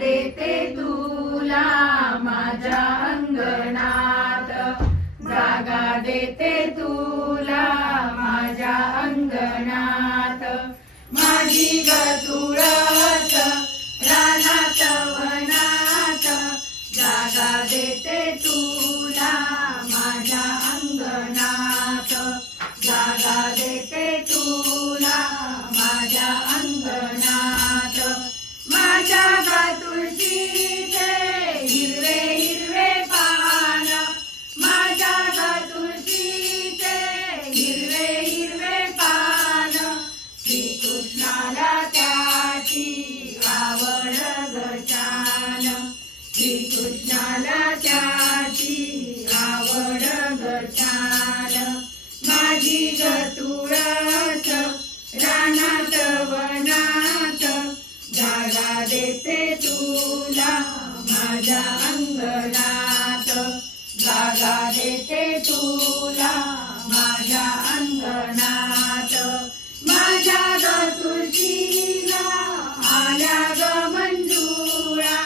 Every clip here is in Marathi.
देते तुला माझ्या अंगणात, जागा देते तुला माझ्या अंगणात. माझी ग तुळस रानात वनात, जागा देते तुला माझ्या अंगणात, जागा देते तुला माझ्या अंगणात. माझ्या गा तुळशीचे हिरवे हिरवे पान, माझ्या गा तुळशीचे हिरवे हिरवे पान. श्रीकृष्णाला त्याची आवड ग छान, श्रीकृष्णाला त्याची आवड ग छान. माझी ग तुळस रानात वनात, जागा देते तुला माझ्या अंगणात, जागा देते तुला माझ्या अंगणात. माझ्या ग तुळशीला आल्या ग मंजुळा,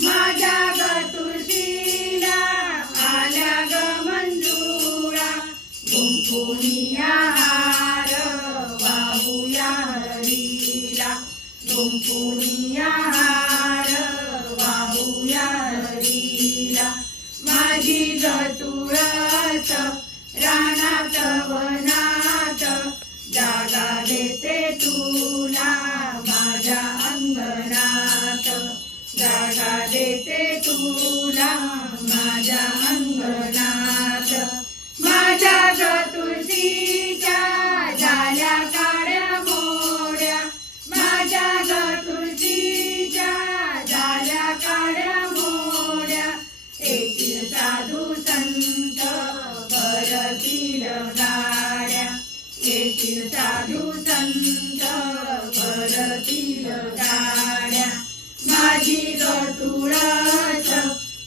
माझ्या ग तुळशीला आल्या ग मंजुळा. गुंफुनिया हार वाहूया हरीला, गुंफुनिया हार वाहूया हरीला. माझी ग तुळस रानात वनात, जागा देते तुला माझ्या अंगणात, जागा देते तुला माझ्या अंगणात. माझ्या ग तुळशीच्या झाल्या काड्या मोड्या, माझ्या ग तुळशीच्या झाल्या काड्या मोड्या. येतील साधू संत भरतील गाड्या, येतील साधू संत भरतील गाड्या. माझी ग तुळस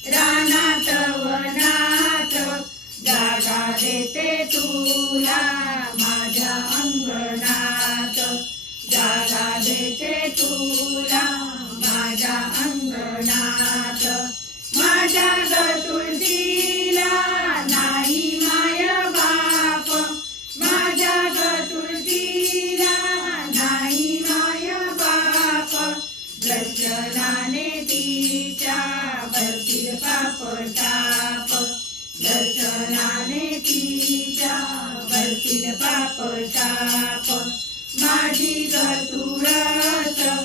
रानात वनात, जागा देते तुला माझ्या अंगणात, जागा देते तुला माझ्या अंगणात. माझ्या ग तुळशीला नाही माय बाप, माझ्या ग तुळशीला नाही माय बाप. दर्शनाने तिच्या भरतील पाप टाप, दर्शनाने तिच्या भरतील पाप टाप. माझी ग तुळस